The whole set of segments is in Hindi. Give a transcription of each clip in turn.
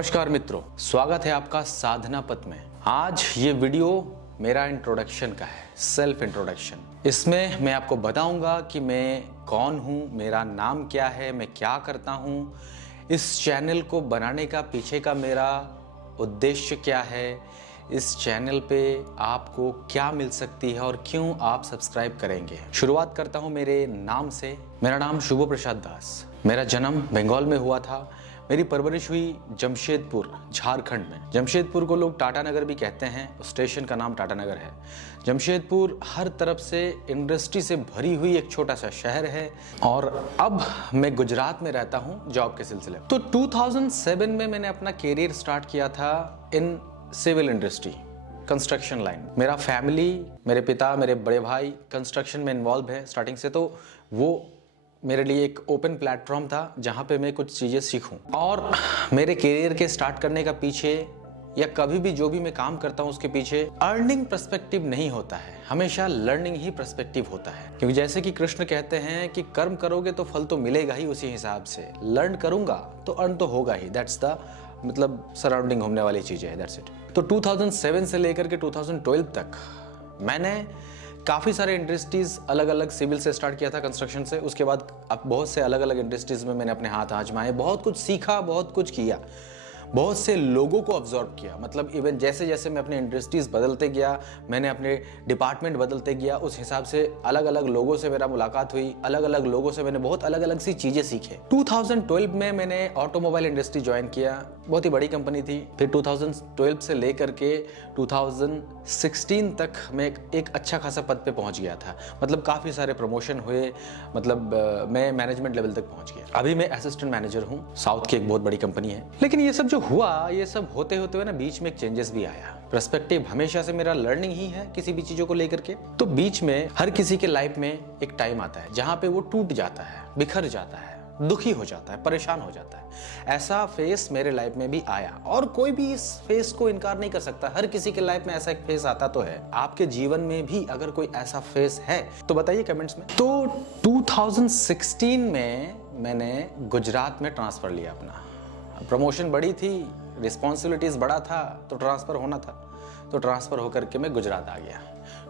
नमस्कार मित्रों, स्वागत है आपका साधना पथ में। आज ये वीडियो मेरा इंट्रोडक्शन का है, सेल्फ इंट्रोडक्शन। इसमें मैं आपको बताऊंगा कि मैं कौन हूँ, मेरा नाम क्या है, मैं क्या करता हूँ, इस चैनल को बनाने का पीछे का मेरा उद्देश्य क्या है, इस चैनल पे आपको क्या मिल सकती है और क्यों आप सब्सक्राइब करेंगे। शुरुआत करता हूँ मेरे नाम से। मेरा नाम शुभ प्रसाद दास। मेरा जन्म बंगाल में हुआ था। मेरी परवरिश हुई जमशेदपुर, झारखंड में। जमशेदपुर को लोग टाटा नगर भी कहते हैं, स्टेशन का नाम टाटा नगर है। जमशेदपुर हर तरफ से इंडस्ट्री से भरी हुई एक छोटा सा शहर है और अब मैं गुजरात में रहता हूँ जॉब के सिलसिले में। तो 2007 में मैंने अपना कैरियर स्टार्ट किया था in civil industry, construction line. मेरा फैमिली, मेरे पिता, मेरे बड़े भाई कंस्ट्रक्शन में इन्वॉल्व है स्टार्टिंग से, तो वो मेरे लिए एक ओपन प्लेटफॉर्म था जहाँ पे मैं कुछ चीज़ें सीखूं। और मेरे करियर के स्टार्ट करने का पीछे या कभी भी जो भी मैं काम करता हूँ उसके पीछे अर्निंग पर्सपेक्टिव नहीं होता है, हमेशा लर्निंग ही पर्सपेक्टिव होता है। क्योंकि जैसे कि कृष्ण कहते हैं कि कर्म करोगे तो फल तो मिलेगा ही उसी हिसाब से, लर्न करूंगा तो अर्न तो होगा ही। दैट्स द मतलब सराउंडिंग घूमने वाली चीज़ है, दैट्स इट। तो 2007 से लेकर के 2012 तक मैंने काफ़ी सारे इंडस्ट्रीज़ अलग अलग सिविल से स्टार्ट किया था, कंस्ट्रक्शन से। उसके बाद अब बहुत से अलग अलग इंडस्ट्रीज़ में मैंने अपने हाथ आजमाए, बहुत कुछ सीखा, बहुत कुछ किया, बहुत से लोगों को ऑब्जर्व किया। मतलब इवन जैसे जैसे मैं अपने इंडस्ट्रीज़ बदलते गया, मैंने अपने डिपार्टमेंट बदलते गया, उस हिसाब से अलग अलग लोगों से मेरा मुलाकात हुई, अलग अलग लोगों से मैंने बहुत अलग अलग सी चीज़ें सीखे। 2012 में मैंने ऑटोमोबाइल इंडस्ट्री ज्वाइन किया, बहुत ही बड़ी कंपनी थी। फिर 2012 से लेकर के 2016 तक मैं एक अच्छा खासा पद पे पहुंच गया था। मतलब काफ़ी सारे प्रमोशन हुए, मतलब मैं मैनेजमेंट लेवल तक पहुंच गया। अभी मैं असिस्टेंट मैनेजर हूं, साउथ की एक बहुत बड़ी कंपनी है। लेकिन ये सब जो हुआ, ये सब होते होते हुए ना बीच में एक चेंजेस भी आया। पर्सपेक्टिव हमेशा से मेरा लर्निंग ही है किसी भी चीज़ों को लेकर के। तो बीच में हर किसी के लाइफ में एक टाइम आता है जहाँ पे वो टूट जाता है, बिखर जाता है, दुखी हो जाता है, परेशान हो जाता है। ऐसा फेस मेरे लाइफ में भी आया और कोई भी इस फेस को इनकार नहीं कर सकता। हर किसी के लाइफ में ऐसा एक फेस आता तो है। आपके जीवन में भी अगर कोई ऐसा फेस है तो बताइए कमेंट्स में। तो 2016 में मैंने गुजरात में ट्रांसफर लिया अपना। प्रमोशन बड़ी थी, रिस्पॉन्सिबिलिटीज बड़ा था, तो ट्रांसफर होना था। तो ट्रांसफर होकर के मैं गुजरात आ गया।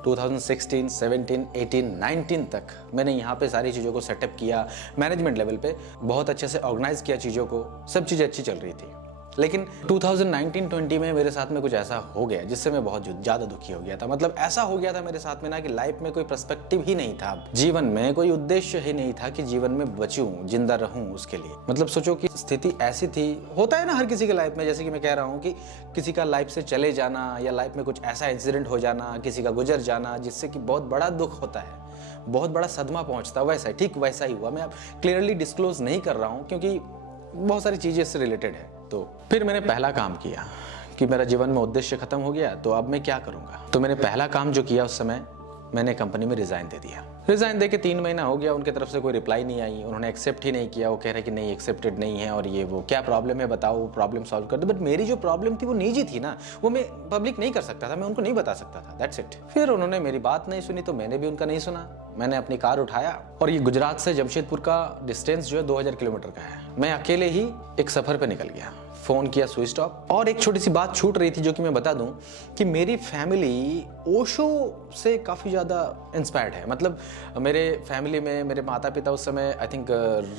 2016, 17, 18, 19 तक मैंने यहाँ पे सारी चीज़ों को सेटअप किया, मैनेजमेंट लेवल पे बहुत अच्छे से ऑर्गेनाइज किया चीज़ों को, सब चीज़ें अच्छी चल रही थी। लेकिन 2019-20 में मेरे साथ में कुछ ऐसा हो गया जिससे मैं बहुत ज़्यादा दुखी हो गया था। मतलब ऐसा हो गया था मेरे साथ में ना कि लाइफ में कोई पर्सपेक्टिव ही नहीं था, जीवन में कोई उद्देश्य ही नहीं था कि जीवन में बचूं, जिंदा रहूं उसके लिए। मतलब सोचो कि स्थिति ऐसी थी, होता है ना हर किसी के लाइफ में, जैसे कि मैं कह रहा हूँ कि किसी का लाइफ से चले जाना या लाइफ में कुछ ऐसा इंसिडेंट हो जाना, किसी का गुजर जाना जिससे कि बहुत बड़ा दुख होता है, बहुत बड़ा सदमा पहुँचता है। वैसा ठीक वैसा ही हुआ। मैं अब क्लियरली डिस्क्लोज नहीं कर रहा हूँ क्योंकि बहुत सारी चीज़ें इससे रिलेटेड है। तो फिर मैंने पहला काम किया कि मेरा जीवन में उद्देश्य खत्म हो गया, तो अब मैं क्या करूंगा। तो मैंने पहला काम जो किया उस समय, मैंने कंपनी में रिजाइन दे दिया। रिजाइन दे के 3 महीना हो गया, उनकी तरफ से कोई रिप्लाई नहीं आई, उन्होंने एक्सेप्ट ही नहीं किया। वो कह रहे कि नहीं एक्सेप्टेड नहीं है और ये वो, क्या प्रॉब्लम है बताओ, प्रॉब्लम सॉल्व कर दो। बट मेरी जो प्रॉब्लम थी वो निजी थी ना, वो मैं पब्लिक नहीं कर सकता था, मैं उनको नहीं बता सकता था। That's it. फिर उन्होंने मेरी बात नहीं सुनी तो मैंने भी उनका नहीं सुना। मैंने अपनी कार उठाया और ये गुजरात से जमशेदपुर का डिस्टेंस जो है 2000 किलोमीटर का है। मैं अकेले ही एक सफर पे निकल गया। फोन किया स्विच ऑफ। और एक छोटी सी बात छूट रही थी जो कि मैं बता दूं कि मेरी फैमिली ओशो से काफ़ी ज़्यादा इंस्पायर्ड है। मतलब मेरे फैमिली में मेरे माता पिता उस समय आई थिंक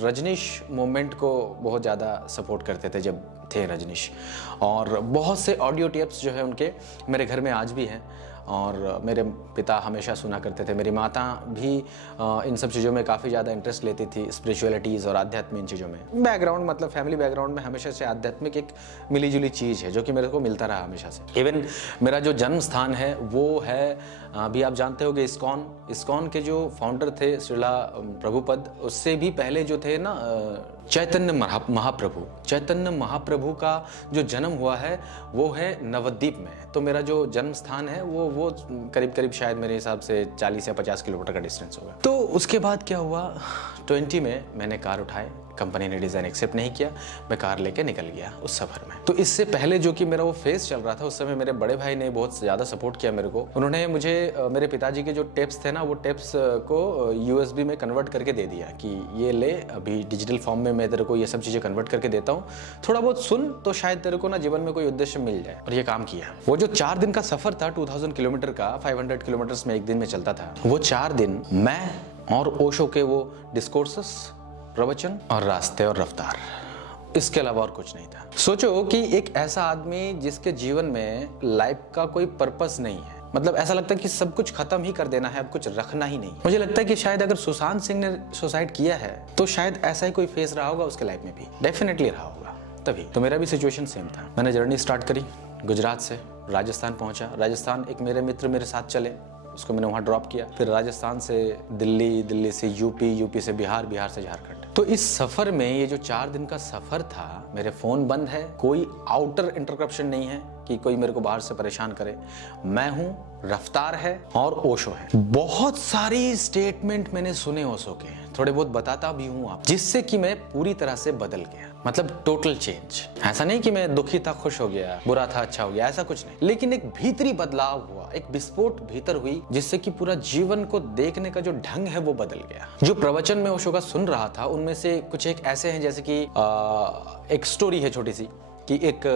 रजनीश मूवमेंट को बहुत ज़्यादा सपोर्ट करते थे जब थे रजनीश। और बहुत से ऑडियो टेप्स जो है उनके मेरे घर में आज भी हैं और मेरे पिता हमेशा सुना करते थे। मेरी माता भी इन सब चीज़ों में काफ़ी ज़्यादा इंटरेस्ट लेती थी, स्पिरिचुअलिटीज़ और आध्यात्म इन चीज़ों में। बैकग्राउंड मतलब फैमिली बैकग्राउंड में हमेशा से आध्यात्मिक एक मिली जुली चीज़ है जो कि मेरे को मिलता रहा हमेशा से। इवन मेरा जो जन्म स्थान है वो है, अभी आप जानते होंगे, इस्कॉन के जो फाउंडर थे श्रीला प्रभुपद, उससे भी पहले जो थे ना चैतन्य महाप्रभु का जो जन्म हुआ है वो है नवद्वीप में। तो मेरा जो जन्म स्थान है वो करीब शायद मेरे हिसाब से 40 या 50 किलोमीटर का डिस्टेंस होगा। तो उसके बाद क्या हुआ, 20 में मैंने कार उठाई, कंपनी ने डिज़ाइन एक्सेप्ट नहीं किया, मैं कार लेके निकल गया उस सफ़र में। तो इससे पहले जो कि मेरा वो फेज चल रहा था, उस समय मेरे बड़े भाई ने बहुत ज़्यादा सपोर्ट किया मेरे को। उन्होंने मुझे मेरे पिताजी के जो टेप्स थे ना, वो टेप्स को USB में कन्वर्ट करके दे दिया कि ये ले, अभी डिजिटल फॉर्म में मैं तेरे को ये सब चीज़ें कन्वर्ट करके देता हूँ, थोड़ा बहुत सुन तो शायद तेरे को ना जीवन में कोई उद्देश्य मिल जाए। और ये काम किया। वो जो 4 दिन का सफ़र था 2000 किलोमीटर का, 500 किलोमीटर्स में एक दिन में चलता था, वो 4 दिन मैं और ओशो के वो डिस्कोर्सेस, प्रवचन और रास्ते और रफ्तार, इसके अलावा और कुछ नहीं था। सोचो कि एक ऐसा आदमी जिसके जीवन में लाइफ का कोई पर्पस नहीं है, मतलब ऐसा लगता है कि सब कुछ खत्म ही कर देना है, अब कुछ रखना ही नहीं। मुझे लगता है कि शायद अगर सुशांत सिंह ने सुसाइड किया है तो शायद ऐसा ही कोई फेज रहा होगा उसके लाइफ में भी, डेफिनेटली रहा होगा। तभी तो मेरा भी सिचुएशन सेम था। मैंने जर्नी स्टार्ट करी, गुजरात से राजस्थान पहुंचा। राजस्थान एक मेरे मित्र मेरे साथ चले, उसको मैंने वहाँ ड्रॉप किया। फिर राजस्थान से दिल्ली, दिल्ली से यूपी, यूपी से बिहार, बिहार से झारखंड। तो इस सफर में, ये जो 4 दिन का सफर था, मेरे फोन बंद है, कोई आउटर इंटरप्शन नहीं है कि कोई मेरे को बाहर से परेशान करे। मैं हूँ, रफ्तार है और ओशो है। बहुत सारी स्टेटमेंट मैंने सुने ओशो के, थोड़े बहुत बताता भी हूँ आप, जिससे कि मैं पूरी तरह से बदल गया, मतलब टोटल चेंज। ऐसा नहीं कि मैं दुखी था खुश हो गया, बुरा था अच्छा हो गया, ऐसा कुछ नहीं, लेकिन एक भीतरी बदलाव हुआ, एक विस्फोट भीतर हुई, जिससे कि पूरा जीवन को देखने का जो ढंग है वो बदल गया। जो प्रवचन में ओशो का सुन रहा था, उनमें से कुछ एक ऐसे हैं, जैसे कि एक स्टोरी है छोटी सी, कि एक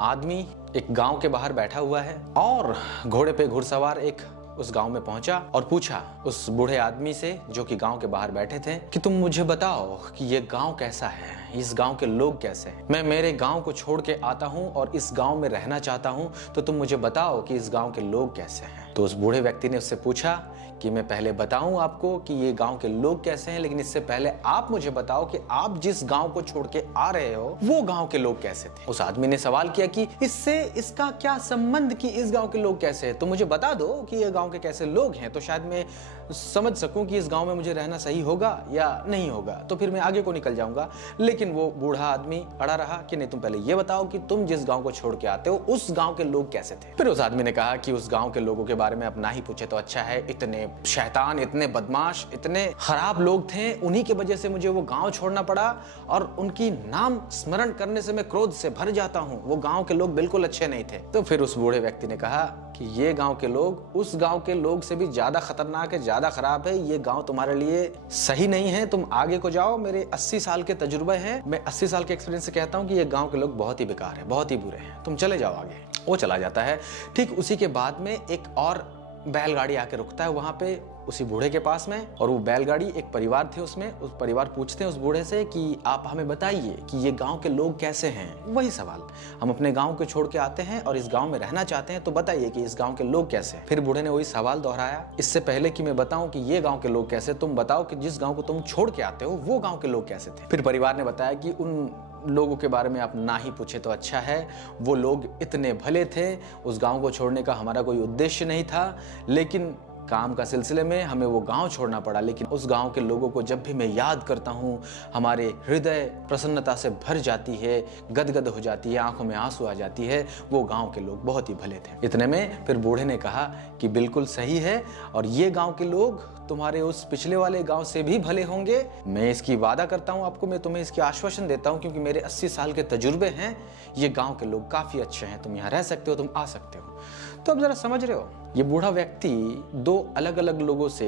आदमी एक गांव के बाहर बैठा हुआ है और घोड़े पे घुड़सवार एक उस गांव में पहुंचा और पूछा उस बूढ़े आदमी से, जो कि गांव के बाहर बैठे थे, कि तुम मुझे बताओ कि ये गांव कैसा है, इस गांव के लोग कैसे हैं। मैं मेरे गांव को छोड़ के आता हूं और इस गांव में रहना चाहता हूं, तो तुम मुझे बताओ कि इस गांव के लोग कैसे हैं। तो उस बूढ़े व्यक्ति ने उससे पूछा कि मैं पहले बताऊं आपको कि ये गांव के लोग कैसे हैं, लेकिन इससे पहले आप मुझे बताओ कि आप जिस गांव को छोड़ के आ रहे हो वो गांव के लोग कैसे थे। उस आदमी ने सवाल किया कि इससे इसका क्या संबंध कि इस गांव के लोग कैसे हैं, तो मुझे बता दो कि ये गांव के कैसे लोग हैं, तो शायद मैं समझ सकूं कि इस गांव में मुझे रहना सही होगा या नहीं होगा, तो फिर मैं आगे को निकल जाऊंगा। लेकिन वो बूढ़ा आदमी अड़ा रहा कि नहीं, तुम पहले ये बताओ कि तुम जिस गांव को छोड़ के आते हो उस गांव के लोग कैसे थे। फिर उस आदमी ने कहा कि उस गांव के लोगों के बारे में अब ना ही पूछे तो अच्छा है, इतने शैतान, इतने बदमाश, इतने खराब लोग थे, उन्हीं की वजह से मुझे वो गांव छोड़ना पड़ा और उनकी नाम स्मरण करने से मैं क्रोध से भर जाता हूं, वो गांव के लोग बिल्कुल अच्छे नहीं थे। तो फिर उस बूढ़े व्यक्ति ने कहा कि ये गांव के लोग उस गांव के लोग से भी ज्यादा खतरनाक है, ज्यादा खराब है, ये गांव तुम्हारे लिए सही नहीं है, तुम आगे को जाओ। मेरे 80 साल के तजुर्बे हैं, मैं 80 साल के एक्सपीरियंस से कहता हूं कि ये गांव के लोग बहुत ही बेकार है, बहुत ही बुरे हैं, तुम चले जाओ आगे। वो चला जाता है। ठीक उसी के बाद में एक और बैलगाड़ी आके रुकता है वहां पे उसी बूढ़े के पास में, और वो बैलगाड़ी, एक परिवार थे उसमें, उस परिवार पूछते हैं उस बूढ़े से कि आप हमें बताइए कि ये गांव के लोग कैसे हैं। वही सवाल, हम अपने गांव को छोड़ के आते हैं और इस गांव में रहना चाहते हैं, तो बताइए कि इस गांव के लोग कैसे हैं। फिर बूढ़े ने वही सवाल दोहराया, इससे पहले कि मैं बताऊं कि ये गांव के लोग कैसे, तुम बताओ कि जिस गांव को तुम छोड़ के आते हो वो गांव के लोग कैसे थे। फिर परिवार ने बताया कि उन लोगों के बारे में आप ना ही पूछे तो अच्छा है, वो लोग इतने भले थे, उस गांव को छोड़ने का हमारा कोई उद्देश्य नहीं था, लेकिन काम का सिलसिले में हमें वो गांव छोड़ना पड़ा। लेकिन उस गांव के लोगों को जब भी मैं याद करता हूँ, हमारे हृदय प्रसन्नता से भर जाती है, गदगद हो जाती है, आंखों में आंसू आ जाती है। वो गांव के लोग बहुत ही भले थे। इतने में फिर बूढ़े ने कहा कि बिल्कुल सही है, और ये गांव के लोग तुम्हारे उस पिछले वाले गांव से भी भले होंगे। मैं इसकी वादा करता हूं आपको, मैं तुम्हें इसकी आश्वासन देता हूं, क्योंकि मेरे 80 साल के तजुर्बे हैं। ये गांव के लोग काफी अच्छे हैं, तुम यहाँ रह सकते हो, तुम आ सकते हो। तो अब जरा समझ रहे हो, ये बूढ़ा व्यक्ति 2 अलग अलग लोगों से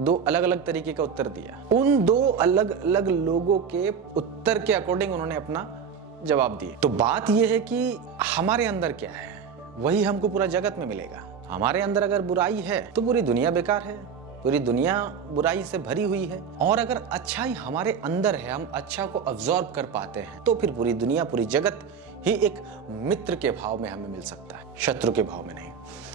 2 अलग अलग तरीके का उत्तर दिया। उन 2 अलग अलग लोगों के उत्तर के अकॉर्डिंग उन्होंने अपना जवाब दिया। तो बात यह है कि हमारे अंदर क्या है वही हमको पूरा जगत में मिलेगा। हमारे अंदर अगर बुराई है तो पूरी दुनिया बेकार है, पूरी दुनिया बुराई से भरी हुई है। और अगर अच्छाई हमारे अंदर है, हम अच्छा को अब्सॉर्ब कर पाते हैं, तो फिर पूरी दुनिया, पूरी जगत ही एक मित्र के भाव में हमें मिल सकता है, शत्रु के भाव में नहीं।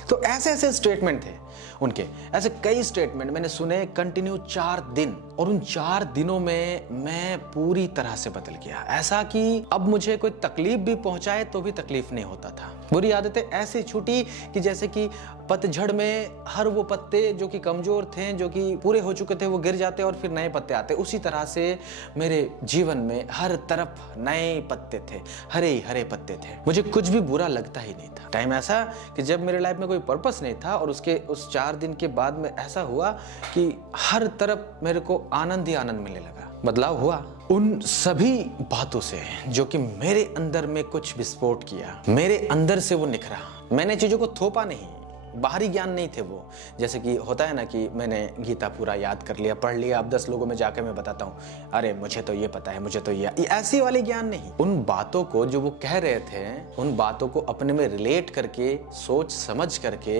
तो ऐसे ऐसे स्टेटमेंट थे उनके, ऐसे कई स्टेटमेंट मैंने सुने कंटिन्यू 4 दिन, और उन 4 दिनों में मैं पूरी तरह से बदल गया। ऐसा कि अब मुझे कोई तकलीफ भी पहुंचाए तो भी तकलीफ नहीं होता था। बुरी आदतें ऐसी छूटी कि जैसे कि पतझड़ में हर वो पत्ते जो कि कमजोर थे, जो कि पूरे हो चुके थे, वो गिर जाते और फिर नए पत्ते आते। उसी तरह से मेरे जीवन में हर तरफ नए पत्ते थे, हरे हरे पत्ते थे। मुझे कुछ भी बुरा लगता ही नहीं था। टाइम ऐसा कि जब मेरे लाइफ में कोई पर्पस नहीं था, और उस 4 दिन के बाद में ऐसा हुआ कि हर तरफ मेरे को आनंद ही आनंद मिलने लगा। बदलाव हुआ। उन सभी बातों से जो कि मेरे अंदर में कुछ विस्फोट किया, मेरे अंदर से वो निखरा। मैंने चीजों को थोपा नहीं, बाहरी ज्ञान नहीं थे वो। जैसे कि होता है ना कि मैंने गीता पूरा याद कर लिया, पढ़ लिया, अब 10 लोगों में जाकर मैं बताता हूँ, अरे मुझे तो ये पता है, मुझे तो ये ऐसी वाली ज्ञान नहीं। उन बातों को जो वो कह रहे थे, उन बातों को अपने में रिलेट करके, सोच समझ करके,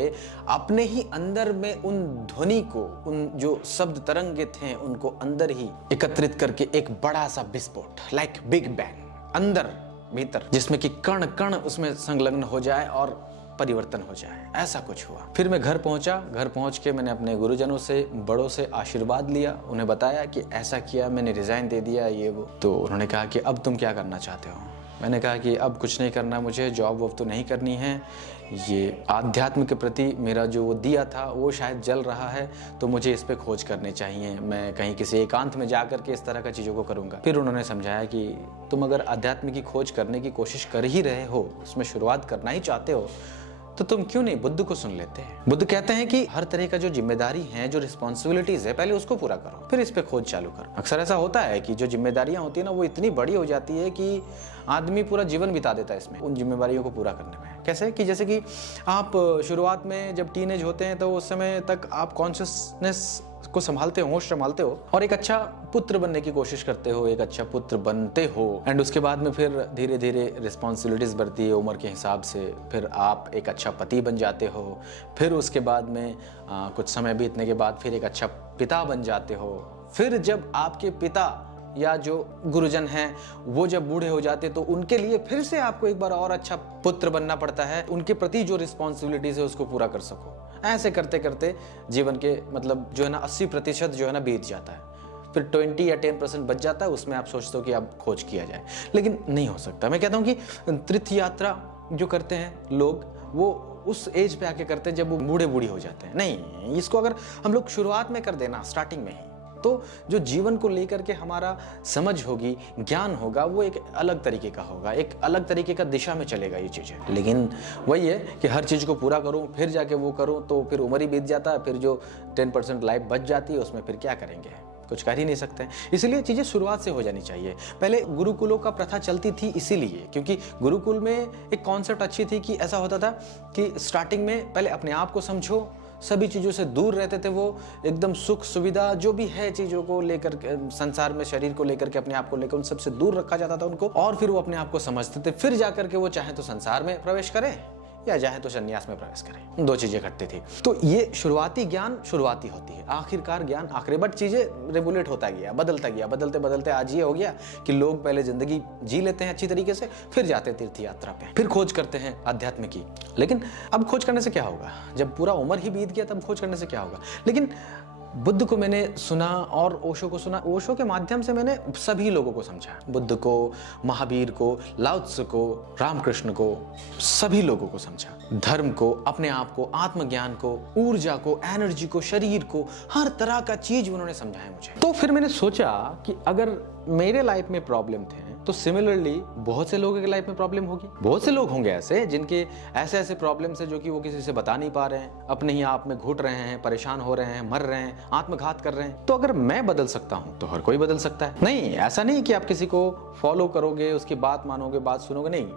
अपने ही अंदर में उन ध्वनि को, उन जो शब्द तरंगे थे उनको अंदर ही एकत्रित करके एक बड़ा सा विस्फोट, लाइक बिग बैंग अंदर भीतर, जिसमें कि कण कण उसमें संलग्न हो जाए और परिवर्तन हो जाए, ऐसा कुछ हुआ। फिर मैं घर पहुंचा, घर पहुंच के मैंने अपने गुरुजनों से, बड़ों से आशीर्वाद लिया, उन्हें बताया कि ऐसा किया, मैंने रिजाइन दे दिया, ये वो। तो उन्होंने कहा कि अब तुम क्या करना चाहते हो? मैंने कहा कि अब कुछ नहीं करना, मुझे जॉब वॉब तो नहीं करनी है, ये आध्यात्म के प्रति मेरा जो वो दिया था वो शायद जल रहा है, तो मुझे इस पे खोज करने चाहिए, मैं कहीं किसी एकांत में जा करके इस तरह का चीज़ों को करूँगा। फिर उन्होंने समझाया कि तुम अगर अध्यात्म की खोज करने की कोशिश कर ही रहे हो, उसमें शुरुआत करना ही चाहते हो, तो तुम क्यों नहीं बुद्ध को सुन लेते हैं। बुद्ध कहते हैं कि हर तरह का जो जिम्मेदारी है, जो रिस्पॉन्सिबिलिटीज है, पहले उसको पूरा करो, फिर इस पे खोज चालू करो। अक्सर ऐसा होता है कि जो जिम्मेदारियां होती है ना, वो इतनी बड़ी हो जाती है कि आदमी पूरा जीवन बिता देता है इसमें, उन जिम्मेदारियों को पूरा करने में। कैसे कि जैसे कि आप शुरुआत में जब टीनेज होते हैं तो उस समय तक आप कॉन्शियसनेस को संभालते हो, होश संभालते हो, और एक अच्छा पुत्र बनने की कोशिश करते हो, एक अच्छा पुत्र बनते हो, एंड उसके बाद में फिर धीरे धीरे रिस्पॉन्सिबिलिटीज बढ़ती है उम्र के हिसाब से, फिर आप एक अच्छा पति बन जाते हो, फिर उसके बाद में कुछ समय बीतने के बाद फिर एक अच्छा पिता बन जाते हो। फिर जब आपके पिता या जो गुरुजन हैं वो जब बूढ़े हो जाते तो उनके लिए फिर से आपको एक बार और अच्छा पुत्र बनना पड़ता है, उनके प्रति जो रिस्पॉन्सिबिलिटीज है उसको पूरा कर सको। ऐसे करते करते जीवन के मतलब जो है ना 80% जो है ना बीत जाता है, फिर 20 या 10% बच जाता है, उसमें आप सोचते हो कि अब खोज किया जाए, लेकिन नहीं हो सकता। मैं कहता हूँ कि तीर्थ यात्रा जो करते हैं लोग, वो उस एज पे आके करते हैं जब वो बूढ़े बूढ़ी हो जाते हैं। नहीं, इसको अगर हम लोग शुरुआत में कर देना, स्टार्टिंग में ही, तो जो जीवन को लेकर के हमारा समझ होगी, ज्ञान होगा, वो एक अलग तरीके का होगा, एक अलग तरीके का दिशा में चलेगा ये चीज़ें। लेकिन वही है कि हर चीज़ को पूरा करूं फिर जाके वो करूं, तो फिर उम्र ही बीत जाता है, फिर जो 10% लाइफ बच जाती है उसमें फिर क्या करेंगे, कुछ कर ही नहीं सकते। इसलिए चीज़ें शुरुआत से हो जानी चाहिए। पहले गुरुकुलों का प्रथा चलती थी इसीलिए, क्योंकि गुरुकुल में एक कॉन्सेप्ट अच्छी थी कि ऐसा होता था कि स्टार्टिंग में पहले अपने आप को समझो, सभी चीज़ों से दूर रहते थे वो, एकदम सुख सुविधा जो भी है चीज़ों को लेकर, संसार में शरीर को लेकर के, अपने आप को लेकर, उन सबसे दूर रखा जाता था उनको, और फिर वो अपने आप को समझते थे। फिर जाकर के वो चाहे तो संसार में प्रवेश करें या चाहे तो संन्यास में प्रवेश करें, दो चीजें घटती थी। तो ये शुरुआती ज्ञान शुरुआती होती है, आखिरकार ज्ञान आखिरी, बट चीजें रेगुलेट होता गया, बदलता गया, बदलते बदलते आज ये हो गया कि लोग पहले जिंदगी जी लेते हैं अच्छी तरीके से, फिर जाते हैं तीर्थ यात्रा पे, फिर खोज करते हैं अध्यात्म की। लेकिन अब खोज करने से क्या होगा, जब पूरा उम्र ही बीत गया तब खोज करने से क्या होगा। लेकिन बुद्ध को मैंने सुना और ओशो को सुना, ओशो के माध्यम से मैंने सभी लोगों को समझा, बुद्ध को, महावीर को, लाओ त्से को, रामकृष्ण को, सभी लोगों को समझा, धर्म को, अपने आप को, आत्मज्ञान को, ऊर्जा को, एनर्जी को, शरीर को, हर तरह का चीज उन्होंने समझाया मुझे। तो फिर मैंने सोचा कि अगर मेरे लाइफ में प्रॉब्लम थे तो सिमिलरली बहुत से लोगों के लाइफ में प्रॉब्लम होगी, बहुत से लोग होंगे ऐसे जिनके ऐसे ऐसे प्रॉब्लम्स है जो कि वो किसी से बता नहीं पा रहे हैं, अपने ही आप में घुट रहे हैं, परेशान हो रहे हैं, मर रहे हैं, आत्मघात कर रहे हैं। तो अगर मैं बदल सकता हूं तो हर कोई बदल सकता है। नहीं, ऐसा नहीं कि आप किसी को फॉलो करोगे, उसकी बात मानोगे, बात सुनोगे, नहीं,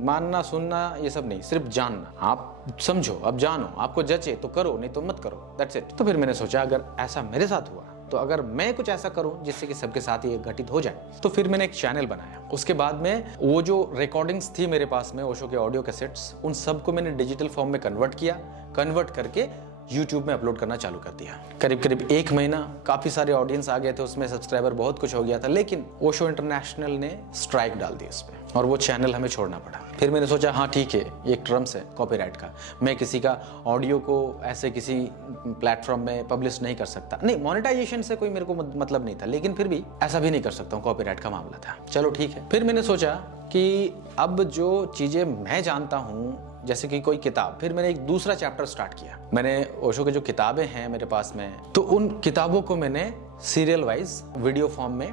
मानना सुनना ये सब नहीं, सिर्फ जानना। आप समझो, अब जानो, आपको जचे तो करो, नहीं तो मत करो, दैट्स इट। तो फिर मैंने सोचा अगर ऐसा मेरे साथ हुआ तो अगर मैं कुछ ऐसा करूं जिससे कि सबके साथ ये घटित हो जाए, तो फिर मैंने एक चैनल बनाया। उसके बाद में वो जो रिकॉर्डिंग्स थी मेरे पास में, ओशो के ऑडियो कैसेट्स, उन सबको मैंने डिजिटल फॉर्म में कन्वर्ट किया, कन्वर्ट करके YouTube में अपलोड करना चालू कर दिया। करीब करीब 1 महीना, काफी सारे ऑडियंस आ गए थे उसमें, सब्सक्राइबर बहुत कुछ हो गया था, लेकिन ओशो इंटरनेशनल ने स्ट्राइक डाल दी इस पे और वो चैनल हमें छोड़ना पड़ा। फिर मैंने सोचा हाँ ठीक है, एक टर्म्स है कॉपीराइट का, मैं किसी का ऑडियो को ऐसे किसी प्लेटफॉर्म में पब्लिश नहीं कर सकता। नहीं, मोनेटाइजेशन से कोई मेरे को मतलब नहीं था, लेकिन फिर भी ऐसा भी नहीं कर सकता हूँ, कॉपीराइट का मामला था। चलो ठीक है। फिर मैंने सोचा कि अब जो चीजें मैं जानता हूँ, जैसे कि कोई किताब, फिर मैंने एक दूसरा चैप्टर स्टार्ट किया। मैंने ओशो के जो किताबें हैं मेरे पास में, तो उन किताबों को मैंने सीरियल वाइज वीडियो फॉर्म में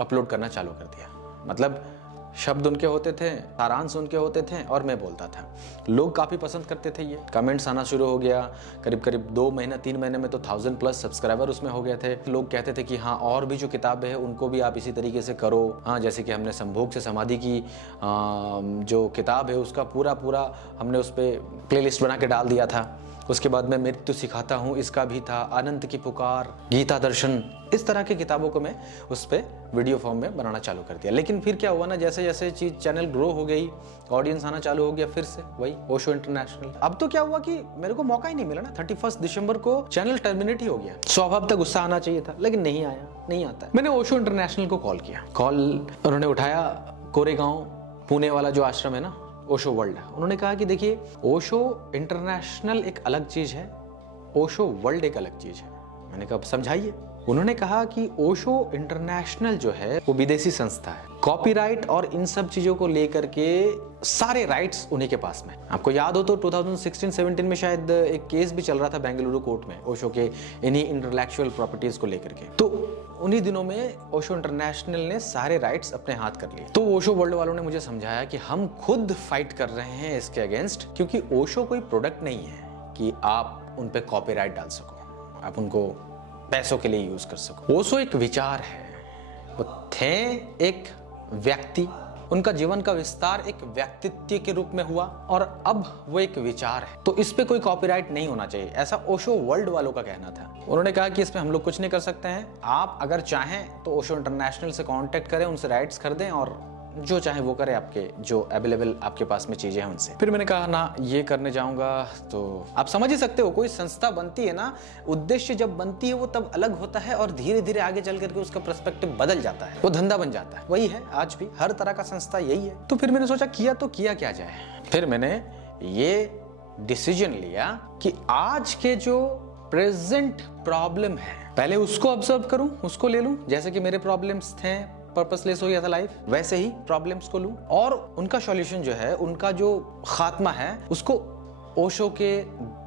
अपलोड करना चालू कर दिया। मतलब शब्द उनके होते थे, सारांश उनके होते थे और मैं बोलता था। लोग काफ़ी पसंद करते थे। ये कमेंट्स आना शुरू हो गया। करीब करीब 2 महीना 3 महीने में तो 1000+ सब्सक्राइबर उसमें हो गए थे। लोग कहते थे कि हाँ, और भी जो किताबें हैं उनको भी आप इसी तरीके से करो। हाँ, जैसे कि हमने संभोग से समाधि की जो किताब है उसका पूरा हमने उस पर प्लेलिस्ट बना के डाल दिया था। उसके बाद मैं मृत्यु सिखाता हूँ, इसका भी था, अनंत की पुकार, गीता दर्शन, इस तरह की किताबों को मैं उस पर वीडियो फॉर्म में बनाना चालू कर दिया। लेकिन फिर क्या हुआ ना, जैसे जैसे चीज़ चैनल ग्रो हो गई, ऑडियंस आना चालू हो गया, फिर से वही ओशो इंटरनेशनल। अब तो क्या हुआ कि मेरे को मौका ही नहीं मिला ना। 31 दिसंबर को चैनल टर्मिनेट ही हो गया। स्वभाव तक गुस्सा आना चाहिए था, लेकिन नहीं आया, नहीं आता। मैंने ओशो इंटरनेशनल को कॉल किया। कॉल उन्होंने उठाया, कोरेगांव पुणे वाला जो आश्रम है ना, ओशो वर्ल्ड। उन्होंने कहा कि देखिए, ओशो इंटरनेशनल एक अलग चीज है, ओशो वर्ल्ड एक अलग चीज है। मैंने कहा समझाइए। उन्होंने कहा कि ओशो इंटरनेशनल जो है वो विदेशी संस्था है। कॉपीराइट और इन सब चीजों को लेकर के सारे राइट्स उन्हीं के पास में। आपको याद हो तो 2016-17 में शायद एक केस भी चल रहा था बेंगलुरु कोर्ट में ओशो के इन्हीं इंटेलेक्चुअल प्रॉपर्टीज को लेकर के। तो उन्हीं दिनों में ओशो इंटरनेशनल ने सारे राइट्स अपने हाथ कर लिए। तो ओशो वर्ल्ड वालों ने मुझे समझाया कि हम खुद फाइट कर रहे हैं इसके अगेंस्ट, क्योंकि ओशो कोई प्रोडक्ट नहीं है कि आप उन पे कॉपीराइट डाल सको, आप उनको पैसों के लिए यूज कर सको। ओशो एक विचार है। वो थे एक व्यक्ति, उनका जीवन का विस्तार एक व्यक्तित्व के रूप में हुआ और अब वो एक विचार है। तो इस पे कोई कॉपीराइट नहीं होना चाहिए, ऐसा ओशो वर्ल्ड वालों का कहना था। उन्होंने कहा कि इसमें हम लोग कुछ नहीं कर सकते हैं, आप अगर चाहें तो ओशो इंटरनेशनल से कांटेक्ट करें, उनसे राइट्स खरीदें और जो चाहे वो करे, आपके जो अवेलेबल आपके पास में चीजें हैं उनसे। फिर मैंने कहा ना, ये करने जाऊंगा तो आप समझ ही सकते हो, कोई संस्था बनती है ना, उद्देश्य जब बनती है वो तब अलग होता है और धीरे धीरे आगे चल करके उसका पर्सपेक्टिव बदल जाता है, वो धंधा बन जाता है। वही है आज भी, हर तरह का संस्था यही है। तो फिर मैंने सोचा किया तो किया क्या जाए। फिर मैंने ये डिसीजन लिया कि आज के जो प्रेजेंट प्रॉब्लम है पहले उसको ऑब्जर्व करूं, उसको ले लूं। जैसे कि मेरे प्रॉब्लम्स थे, पर्पसलेस हो गया था लाइफ, वैसे ही प्रॉब्लम्स को लूं और उनका सॉल्यूशन जो है, उनका जो खात्मा है, उसको ओशो के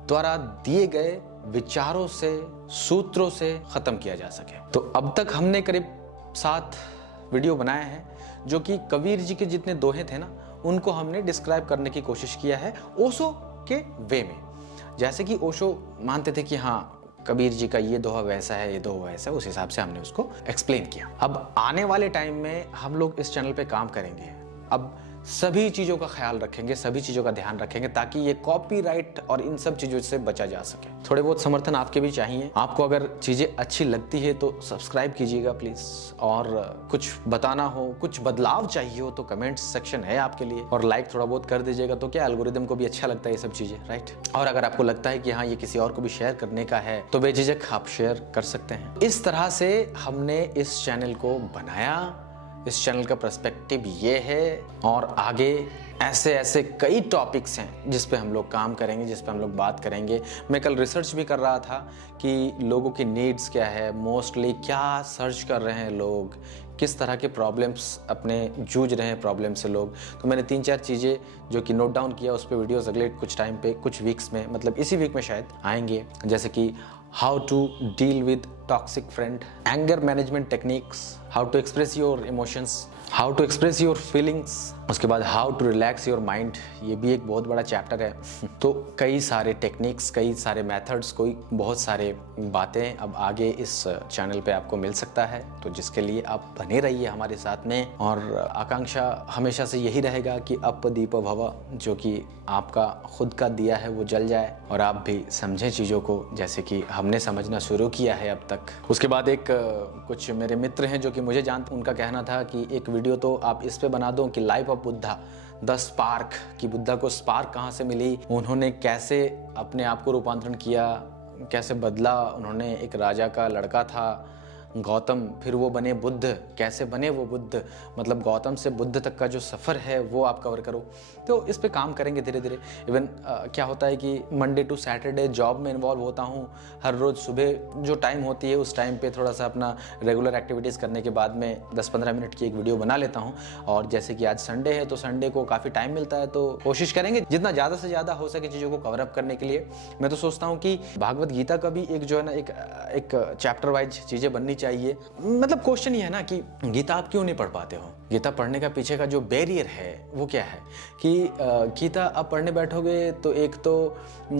द्वारा दिए गए विचारों से, सूत्रों से खत्म किया जा सके। तो अब तक हमने करीब 7 वीडियो बनाए हैं, जो कि कबीर जी के जितने दोहे थे ना, उनको हमने डिस्क्राइब करने की कोशिश किया है ओशो के वे में। जैसे कि ओशो मानते थे कि हाँ, कबीर जी का ये दोहा वैसा है, ये दोहा वैसा है, उस हिसाब से हमने उसको एक्सप्लेन किया। अब आने वाले टाइम में हम लोग इस चैनल पे काम करेंगे। अब सभी चीज़ों का ख्याल रखेंगे, सभी चीज़ों का ध्यान रखेंगे, ताकि ये कॉपीराइट और इन सब चीज़ों से बचा जा सके। थोड़े बहुत समर्थन आपके भी चाहिए। आपको अगर चीज़ें अच्छी लगती है तो सब्सक्राइब कीजिएगा प्लीज़, और कुछ बताना हो, कुछ बदलाव चाहिए हो तो कमेंट्स सेक्शन है आपके लिए, और लाइक थोड़ा बहुत कर दीजिएगा तो क्या एल्गोरिदम को भी अच्छा लगता है ये सब चीज़ें, राइट। और अगर आपको लगता है कि हाँ, ये किसी और को भी शेयर करने का है तो बेझिझक आप शेयर कर सकते हैं। इस तरह से हमने इस चैनल को बनाया। इस चैनल का पर्सपेक्टिव ये है, और आगे ऐसे ऐसे कई टॉपिक्स हैं जिस पे हम लोग काम करेंगे, जिस पे हम लोग बात करेंगे। मैं कल रिसर्च भी कर रहा था कि लोगों की नीड्स क्या है, मोस्टली क्या सर्च कर रहे हैं लोग, किस तरह के प्रॉब्लम्स अपने जूझ रहे हैं प्रॉब्लम से लोग। तो मैंने 3-4 चीज़ें जो कि नोट डाउन किया, उस पर वीडियोज़ अगले कुछ टाइम पे, कुछ वीक्स में, मतलब इसी वीक में शायद आएंगे। जैसे कि how to deal with toxic friend, anger management techniques, how to express your emotions, how to express your feelings, उसके बाद how to relax your mind, ये भी एक बहुत बड़ा चैप्टर है। तो कई सारे टेक्निक्स, कई सारे मेथड्स, कोई बहुत सारे बातें अब आगे इस चैनल पे आपको मिल सकता है। तो जिसके लिए आप बने रहिए हमारे साथ में, और आकांक्षा हमेशा से यही रहेगा कि अप दीप भव, जो कि आपका खुद का दिया है वो जल जाए और आप भी समझें चीज़ों को जैसे कि हमने समझना शुरू किया है अब तक। उसके बाद एक कुछ मेरे मित्र हैं जो कि मुझे जानते, उनका कहना था कि एक वीडियो तो आप इस पे बना दो कि life of Buddha, the spark, कि बुद्धा को स्पार्क कहाँ से मिली, उन्होंने कैसे अपने आप को रूपांतरण किया, कैसे बदला। उन्होंने, एक राजा का लड़का था गौतम, फिर वो बने बुद्ध, कैसे बने वो बुद्ध, मतलब गौतम से बुद्ध तक का जो सफ़र है वो आप कवर करो। तो इस पे काम करेंगे धीरे धीरे। इवन क्या होता है कि मंडे टू सैटरडे जॉब में इन्वॉल्व होता हूँ, हर रोज़ सुबह जो टाइम होती है उस टाइम पे थोड़ा सा अपना रेगुलर एक्टिविटीज़ करने के बाद में 10-15 मिनट की एक वीडियो बना लेता हूँ। और जैसे कि आज संडे है तो संडे को काफ़ी टाइम मिलता है, तो कोशिश करेंगे जितना ज़्यादा से ज़्यादा हो सके चीज़ों को कवर अप करने के लिए। मैं तो सोचता हूँ कि भागवत गीता का भी एक जो है ना, एक चैप्टर वाइज चीज़ें बननी चाहिए। मतलब क्वेश्चन ये है ना कि गीता आप क्यों नहीं पढ़ पाते हो? गीता पढ़ने का पीछे का जो बैरियर है वो क्या है कि गीता आप पढ़ने बैठोगे तो एक तो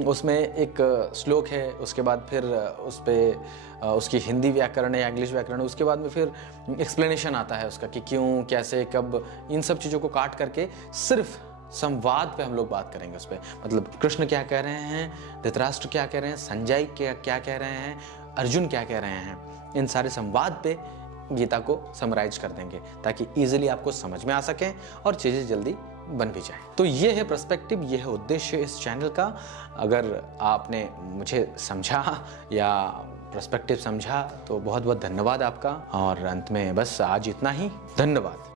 उसमें एक श्लोक है, उसके बाद फिर उस पर उसकी हिंदी व्याकरण है या इंग्लिश व्याकरण है, उसके बाद में फिर एक्सप्लेनेशन आता है उसका कि क्यों, कैसे, कब, इन सब चीज़ों को काट करके सिर्फ संवाद पे हम लोग बात करेंगे उस पर। मतलब कृष्ण क्या कह रहे हैं, धृतराष्ट्र क्या कह रहे हैं, संजय क्या कह रहे हैं, अर्जुन क्या कह रहे हैं, इन सारे संवाद पे गीता को समराइज कर देंगे ताकि इजीली आपको समझ में आ सके और चीज़ें जल्दी बन भी जाए। तो ये है पर्सपेक्टिव, ये है उद्देश्य इस चैनल का। अगर आपने मुझे समझा या पर्सपेक्टिव समझा तो बहुत बहुत धन्यवाद आपका। और अंत में बस आज इतना ही, धन्यवाद।